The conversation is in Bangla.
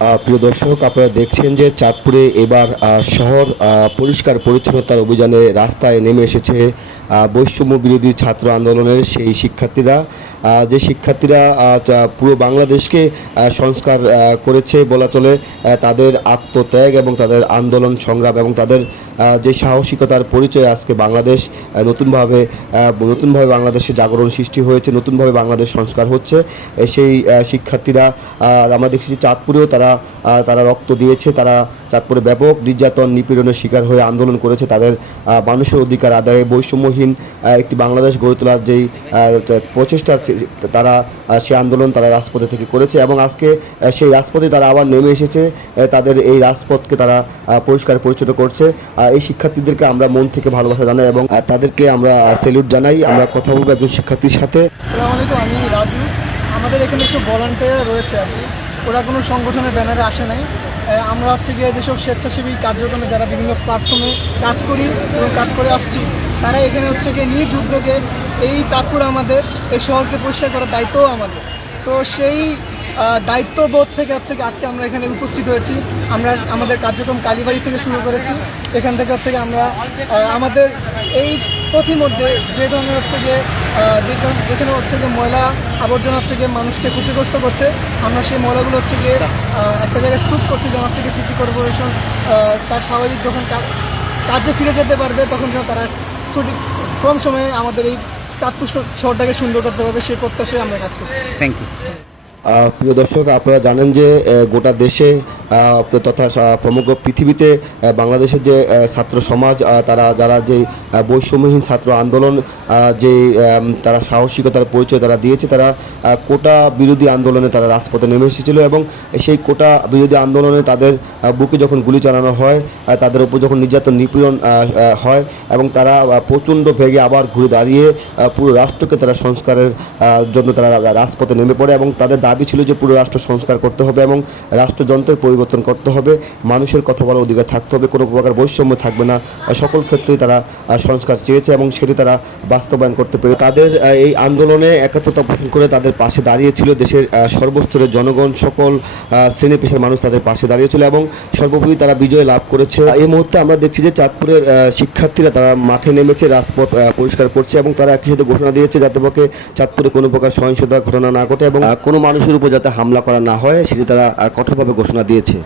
প্রিয় দর্শক, আপনারা দেখছেন যে চাঁদপুরে এবার শহর পরিষ্কার পরিচ্ছন্নতার অভিযানে রাস্তায় নেমে এসেছে বৈষম্য বিরোধী ছাত্র আন্দোলনের সেই শিক্ষার্থীরা। যে শিক্ষার্থীরা পুরো বাংলাদেশকে সংস্কার করেছে বলা চলে তাদের আত্মত্যাগ এবং তাদের আন্দোলন সংগ্রাম এবং তাদের যে সাহসিকতার পরিচয় আজকে বাংলাদেশ নতুনভাবে নতুনভাবে বাংলাদেশে জাগরণ সৃষ্টি হয়েছে, নতুনভাবে বাংলাদেশ সংস্কার হচ্ছে। সেই শিক্ষার্থীরা আমরা দেখছি চাঁদপুরেও তারা তারা রক্ত দিয়েছে, তারা চাঁদপুরে ব্যাপক নির্যাতন, নিপীড়নের শিকার হয়ে আন্দোলন করেছে তাদের মানুষের অধিকার আদায়ে। বৈষম্যহীন একটি বাংলাদেশ গড়ে তোলার যেই প্রচেষ্টা তারা সেই আন্দোলন তারা রাজপথে থেকে করেছে এবং আজকে সেই রাজপথে তারা আবার নেমে এসেছে তাদের এই রাজপথকে তারা পরিষ্কার পরিচ্ছন্ন করছে। এই শিক্ষার্থীদেরকে আমরা মন থেকে ভালোবাসা জানাই এবং তাদেরকে আমরা স্যালুট জানাই। আমরা কথা বলব একজন শিক্ষার্থীর সাথে। আমাদের এখানে সব ভলান্টিয়ার রয়েছে আর কি। ওরা কোনো সংগঠনের ব্যানারে আসে নাই। আমরা হচ্ছে গিয়ে যেসব স্বেচ্ছাসেবী কার্যক্রমে যারা বিভিন্ন প্ল্যাটফর্মে কাজ করি এবং কাজ করে আসছি, তারা এখানে হচ্ছে গিয়ে নিজ উদ্যোগে এই চাঁদপুর আমাদের, এই শহরকে পরিষ্কার করার দায়িত্বও আমাদের। তো সেই দায়িত্ববোধ থেকে হচ্ছে আজকে আমরা এখানে উপস্থিত হয়েছি। আমরা আমাদের কার্যক্রম কালীবাড়ি থেকে শুরু করেছি। এখান থেকে হচ্ছে আমরা আমাদের এই পথিমধ্যে যে ধরনের হচ্ছে যে যেখানে হচ্ছে যে ময়লা আবর্জনা হচ্ছে গিয়ে মানুষকে ক্ষতিগ্রস্ত করছে আমরা সেই ময়লাগুলো হচ্ছে গিয়ে একটা জায়গায় স্তূপ করছি যেমন হচ্ছে গিয়ে সিটি কর্পোরেশন তার স্বাভাবিক যখন কা- কাজে ফিরে যেতে পারবে তখন যেন তারা সঠিক কম সময়ে আমাদের এই চাঁদপুর শহর- শহরটাকে সুন্দর করতে পারবে সেই প্রত্যাশায় আমরা কাজ করছি। থ্যাংক ইউ প্রিয় দর্শক, আপনারা জানেন যে গোটা দেশে তথা সমগ্র পৃথিবীতে বাংলাদেশের যে ছাত্র সমাজ তারা, যারা যে বৈষম্যহীন ছাত্র আন্দোলন যে তারা সাহসিকতার পরিচয় তারা দিয়েছে, তারা কোটা বিরোধী আন্দোলনে তারা রাজপথে নেমে এসেছিল এবং সেই কোটা বিরোধী আন্দোলনে তাদের বুকে যখন গুলি চালানো হয় তাদের উপর যখন নির্যাতন, নিপীড়ন হয় এবং তারা প্রচণ্ড ভেগে আবার ঘুরে দাঁড়িয়ে পুরো রাষ্ট্রকে তারা সংস্কারের জন্য তারা রাজপথে নেমে পড়ে এবং তাদের দাবি ছিল যে পুরো রাষ্ট্র সংস্কার করতে হবে এবং রাষ্ট্রযন্ত্রের পরিবর্তন করতে হবে। মানুষের কথা বলার অধিকার থাকতে হবে, কোনো প্রকার বৈষম্য থাকবে না। সকল ক্ষেত্রেই তারা সংস্কার চেয়েছে এবং সেটি তারা বাস্তবায়ন করতে পেরে তাদের এই আন্দোলনে একাত্মতা পোষণ করে তাদের পাশে দাঁড়িয়েছিল দেশের সর্বস্তরের জনগণ, সকল শ্রেণি পেশার মানুষ তাদের পাশে দাঁড়িয়েছিল এবং সর্বোপরি তারা বিজয় লাভ করেছে। এই মুহূর্তে আমরা দেখছি যে চাঁদপুরের শিক্ষার্থীরা তারা মাঠে নেমেছে, রাজপথ পরিষ্কার করছে এবং তারা একই সাথে ঘোষণা দিয়েছে যাতে পক্ষে চাঁদপুরে কোনো প্রকার সহিংসতার ঘটনা না ঘটে এবং কোনো কোনো মানুষের উপর যাতে হামলা করা না হয় সেটি তারা আর কঠোরভাবে ঘোষণা দিয়েছে।